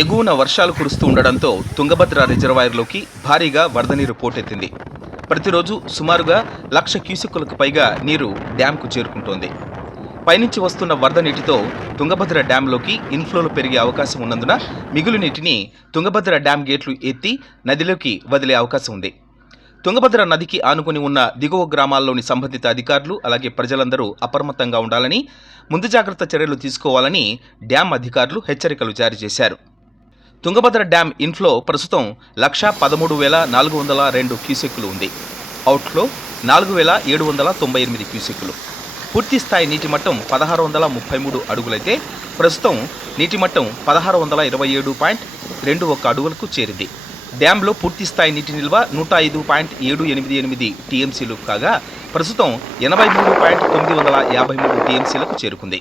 ఎగువన వర్షాలు కురుస్తూ ఉండడంతో తుంగభద్ర రిజర్వాయర్లోకి భారీగా వరద నీరు పోటెత్తింది. ప్రతిరోజు సుమారుగా లక్ష క్యూసెక్కులకు పైగా నీరు డ్యాంకు చేరుకుంటోంది. పైనుంచి వస్తున్న వరద నీటితో తుంగభద్ర డ్యాంలోకి ఇన్ఫ్లోలు పెరిగే అవకాశం ఉన్నందున మిగులు నీటిని తుంగభద్ర డ్యాం గేట్లు ఎత్తి నదిలోకి వదిలే అవకాశం ఉంది. తుంగభద్ర నదికి ఆనుకుని ఉన్న దిగువ గ్రామాల్లోని సంబంధిత అధికారులు అలాగే ప్రజలందరూ అప్రమత్తంగా ఉండాలని ముందు జాగ్రత్త చర్యలు తీసుకోవాలని డ్యాం అధికారులు హెచ్చరికలు జారీ చేశారు. తుంగభద్ర డ్యామ్ ఇన్ఫ్లో ప్రస్తుతం లక్షా పదమూడు వేల నాలుగు వందల రెండు క్యూసెక్కులు ఉంది. అవుట్ఫ్లో నాలుగు వేల ఏడు వందల తొంభై ఎనిమిది క్యూసెక్కులు. పూర్తి స్థాయి నీటి మట్టం పదహారు వందల ముప్పై మూడు అడుగులైతే ప్రస్తుతం నీటి మట్టం పదహారు వందల ఇరవై ఏడు పాయింట్ రెండు ఒక్క అడుగులకు చేరింది. డ్యాంలో పూర్తి స్థాయి నీటి నిల్వ నూట ఐదు పాయింట్ ఏడు ఎనిమిది ఎనిమిది టీఎంసీలు కాగా ప్రస్తుతం ఎనభై మూడు పాయింట్ తొమ్మిది వందల యాభై మూడు టీఎంసీలకు చేరుకుంది.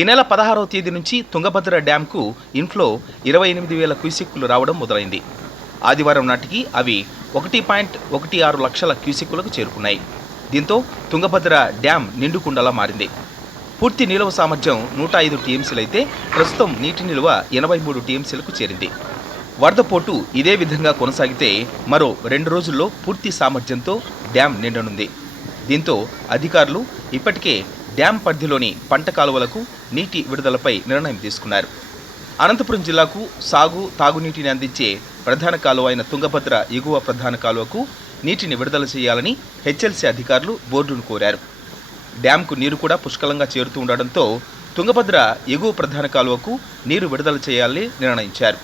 ఈ నెల పదహారవ తేదీ నుంచి తుంగభద్ర డ్యాంకు ఇన్ఫ్లో ఇరవై ఎనిమిది వేల క్యూసెక్కులు రావడం మొదలైంది. ఆదివారం నాటికి అవి ఒకటి పాయింట్ ఒకటి ఆరు లక్షల క్యూసెక్కులకు చేరుకున్నాయి. దీంతో తుంగభద్ర డ్యాం నిండుకుండలా మారింది. పూర్తి నిల్వ సామర్థ్యం నూట ఐదు టీఎంసీలు అయితే ప్రస్తుతం నీటి నిల్వ ఎనభై మూడు టీఎంసీలకు చేరింది. వరద పోటు ఇదే విధంగా కొనసాగితే మరో రెండు రోజుల్లో పూర్తి సామర్థ్యంతో డ్యాం నిండనుంది. దీంతో అధికారులు ఇప్పటికే డ్యాం పరిధిలోని పంట కాలువలకు నీటి విడుదలపై నిర్ణయం తీసుకున్నారు. అనంతపురం జిల్లాకు సాగు తాగునీటిని అందించే ప్రధాన కాలువ అయిన తుంగభద్ర ఎగువ ప్రధాన కాలువకు నీటిని విడుదల చేయాలని హెచ్ఎల్సీ అధికారులు బోర్డును కోరారు. డ్యాంకు నీరు కూడా పుష్కలంగా చేరుతూ ఉండడంతో తుంగభద్ర ఎగువ ప్రధాన కాలువకు నీరు విడుదల చేయాలని నిర్ణయించారు.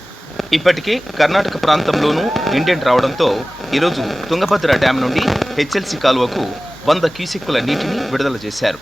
ఇప్పటికే కర్ణాటక ప్రాంతంలోనూ ఇండెంట్ రావడంతో ఈరోజు తుంగభద్ర డ్యాం నుండి హెచ్ఎల్సీ కాలువకు వంద క్యూసెక్కుల నీటిని విడుదల చేశారు.